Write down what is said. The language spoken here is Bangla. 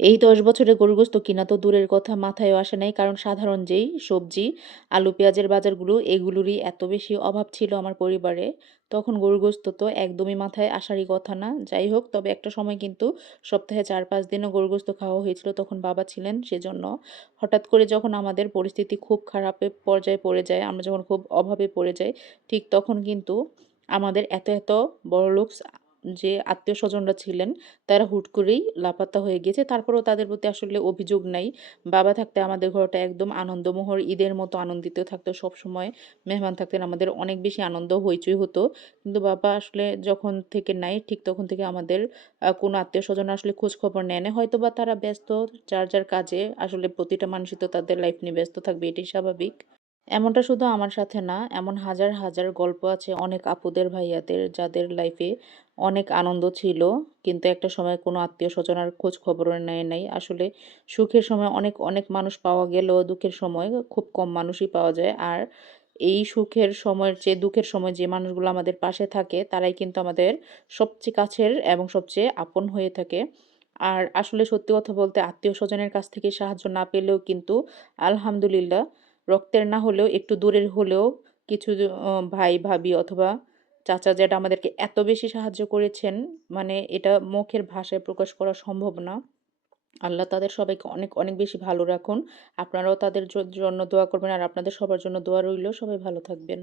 এই ১০ বছরে গরুর গোস্ত কিনা তো দূরের কথা, মাথায়ও আসে নাই। কারণ সাধারণ যেই সবজি, আলু, পেঁয়াজের বাজারগুলো এগুলোরই এত বেশি অভাব ছিল আমার পরিবারে। তখন গরুর গোস্ত তো একদমই মাথায় আসারই কথা না। যাই হোক, তবে একটা সময় কিন্তু সপ্তাহে ৪-৫ দিনও গরুর গোস্ত খাওয়া হয়েছিল। তখন বাবা ছিলেন সেজন্য। হঠাৎ করে যখন আমাদের পরিস্থিতি খুব খারাপের পর্যায়ে পড়ে যায়, আমরা যখন খুব অভাবে পড়ে যাই, ঠিক তখন কিন্তু আমাদের এত বড়লোকস যে আত্মীয়স্বজনরা ছিলেন তারা হুট করেই লাপাত্তা হয়ে গেছে। তারপরেও তাদের প্রতি আসলে অভিযোগ নাই। বাবা থাকতে আমাদের ঘরটা একদম আনন্দমোহর, ঈদের মতো আনন্দিত থাকতো সবসময়। মেহমান থাকতেন, আমাদের অনেক বেশি আনন্দ হইচই হতো। কিন্তু বাবা আসলে যখন থেকে নাই, ঠিক তখন থেকে আমাদের কোনো আত্মীয়স্বজন আসলে খোঁজখবর নেয় না। হয়তোবা তারা ব্যস্ত যার কাজে। আসলে প্রতিটা মানুষই তো তাদের লাইফ নিয়ে ব্যস্ত থাকবে, এটাই স্বাভাবিক। এমনটা শুধু আমার সাথে না, এমন হাজার গল্প আছে অনেক আপুদের, ভাইয়াদের যাদের লাইফে অনেক আনন্দ ছিল। কিন্তু একটা সময় কোনো আত্মীয়স্বজন আর খোঁজ খবরও নেয় নাই। আসলে সুখের সময় অনেক মানুষ পাওয়া গেলেও দুঃখের সময় খুব কম মানুষই পাওয়া যায়। আর এই সুখের সময়ের চেয়ে দুঃখের সময় যে মানুষগুলো আমাদের পাশে থাকে তারাই কিন্তু আমাদের সবচেয়ে কাছের এবং সবচেয়ে আপন হয়ে থাকে। আর আসলে সত্যি কথা বলতে আত্মীয়স্বজনের কাছ থেকে সাহায্য না পেলেও কিন্তু আলহামদুলিল্লাহ রক্তের না হলেও একটু দূরের হলেও কিছু ভাই, ভাবি অথবা চাচা, জ্যাঠা আমাদেরকে এত বেশি সাহায্য করেছেন, মানে এটা মুখের ভাষায় প্রকাশ করা সম্ভব না। আল্লাহ তাদের সবাইকে অনেক বেশি ভালো রাখুন। আপনারাও তাদের জন্য দোয়া করবেন আর আপনাদের সবার জন্য দোয়া রইলো। সবাই ভালো থাকবেন।